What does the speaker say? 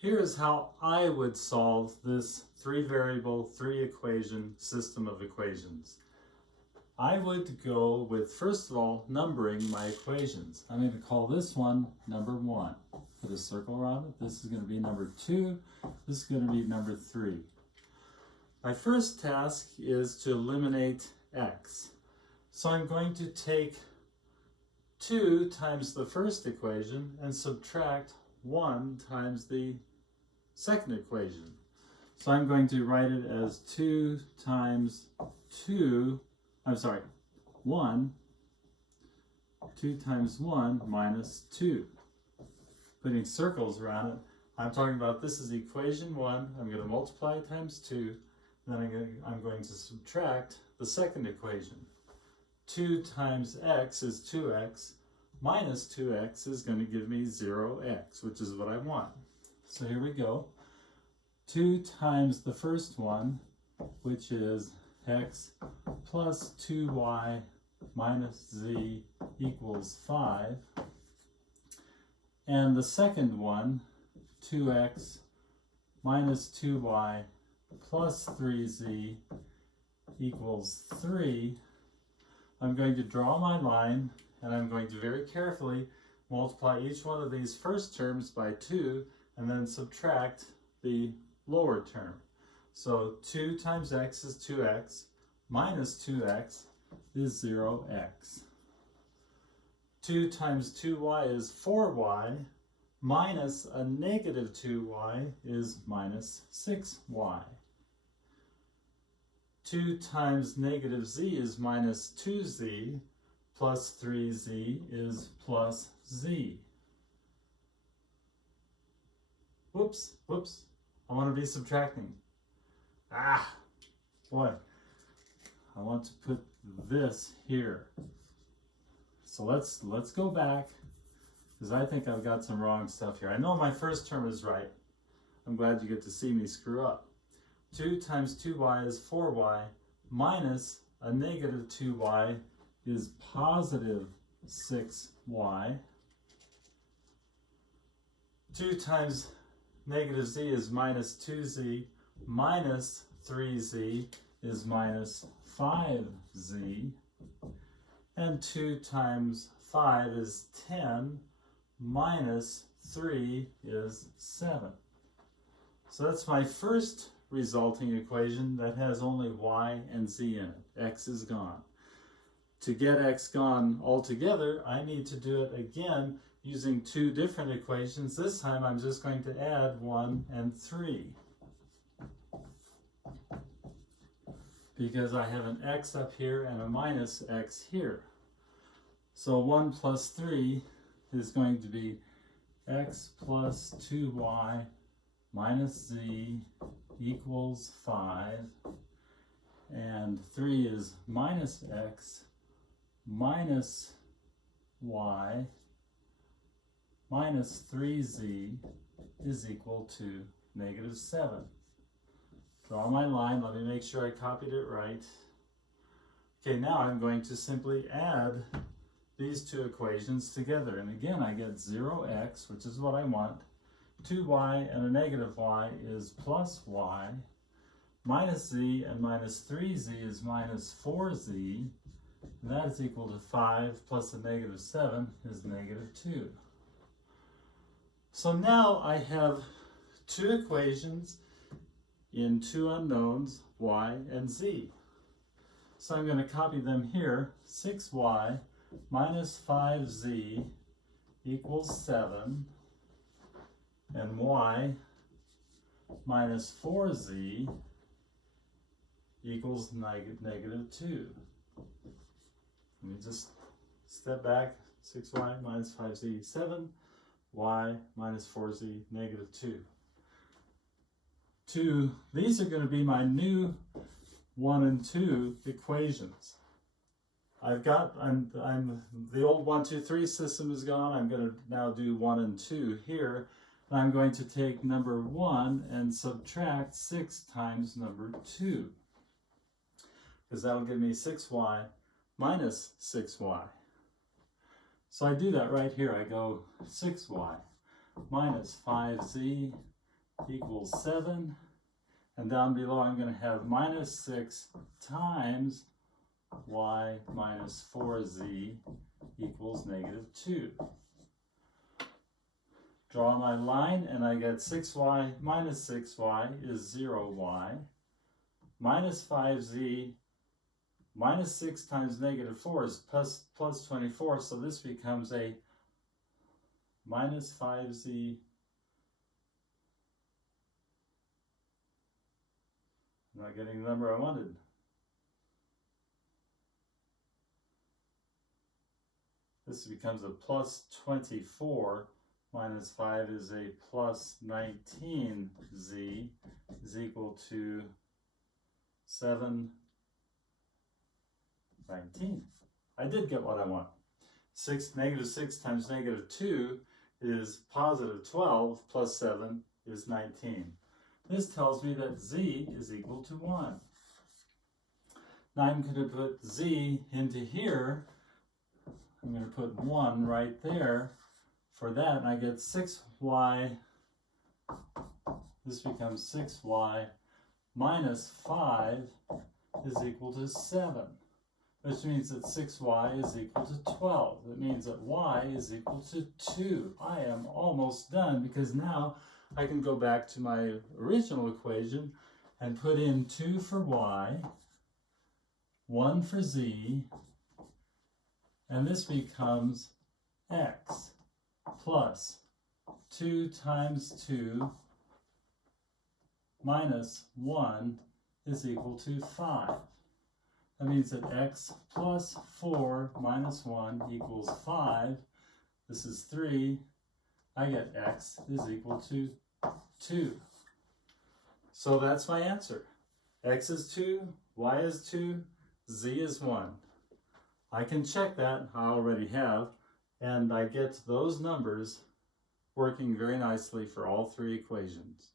Here's how I would solve this 3-variable, 3-equation system of equations. I would go with, first of all, numbering my equations. I'm going to call this one number 1. Put a circle around it. This is going to be number 2. This is going to be number 3. My first task is to eliminate x. So I'm going to take 2 times the first equation and subtract 1 times the second equation. So I'm going to write it as 2 times 1, 2 times 1 minus 2. Putting circles around it, I'm talking about this is equation 1. I'm going to multiply it times 2. Then I'm going to subtract the second equation. 2 times x is 2x, minus 2x is going to give me 0x, which is what I want. So here we go. 2 times the first one, which is x plus 2y minus z equals 5. And the second one, 2x minus 2y plus 3z equals 3. I'm going to draw my line, and I'm going to very carefully multiply each one of these first terms by 2 and then subtract the lower term. So 2 times x is 2x, minus 2x is 0x. 2 times 2y is 4y, minus a negative 2y is minus 6y. 2 times negative z is minus 2z, plus 3z is plus z. Whoops, I want to be subtracting. Boy, I want to put this here. So let's go back, because I think I've got some wrong stuff here. I know my first term is right. I'm glad you get to see me screw up. 2 times 2y is 4y, minus a negative 2y is positive 6y. 2 times negative z is minus 2z, minus 3z is minus 5z. And 2 times 5 is 10, minus 3 is 7. So that's my first resulting equation that has only y and z in it. X is gone. To get x gone altogether, I need to do it again using 2 different equations. This time I'm just going to add 1 and 3. Because I have an x up here and a minus x here. So 1 plus 3 is going to be x plus 2y minus z equals 5. And 3 is minus x minus y minus 3z is equal to negative 7. Draw my line. Let me make sure I copied it right. Okay, now I'm going to simply add these 2 equations together. And again, I get 0x, which is what I want. 2y and a negative y is plus y. Minus z and minus 3z is minus 4z. And that is equal to 5 plus a negative 7 is negative 2. So now I have 2 equations in 2 unknowns, y and z. So I'm going to copy them here. 6y minus 5z equals 7, and y minus 4z equals negative 2. Let me just step back. 6y minus 5z, 7, y minus 4z, negative 2. These are going to be my new 1 and 2 equations. The old 1, 2, 3 system is gone. I'm going to now do 1 and 2 here. I'm going to take number 1 and subtract 6 times number 2. Because that'll give me 6y minus 6y. So I do that right here. I go 6y minus 5z equals 7. And down below I'm going to have minus 6 times y minus 4z equals negative 2. Draw my line and I get 6y minus 6y is 0y. Minus 5z minus 6 times negative 4 is plus 24, so this becomes a minus 5z. I'm not getting the number I wanted. This becomes a plus 24. Minus 5 is a plus 19z is equal to 7, 19. I did get what I want. Negative 6 times negative 2 is positive 12 plus 7 is 19. This tells me that z is equal to 1. Now I'm going to put z into here. I'm going to put 1 right there. For that, and I get 6y, this becomes 6y minus 5 is equal to 7, which means that 6y is equal to 12. That means that y is equal to 2. I am almost done because now I can go back to my original equation and put in 2 for y, 1 for z, and this becomes x. Plus 2 times 2 minus 1 is equal to 5. That means that x plus 4 minus 1 equals 5. This is 3. I get x is equal to 2. So that's my answer. X is 2, y is 2, z is 1. I can check that, I already have. And I get those numbers working very nicely for all three equations.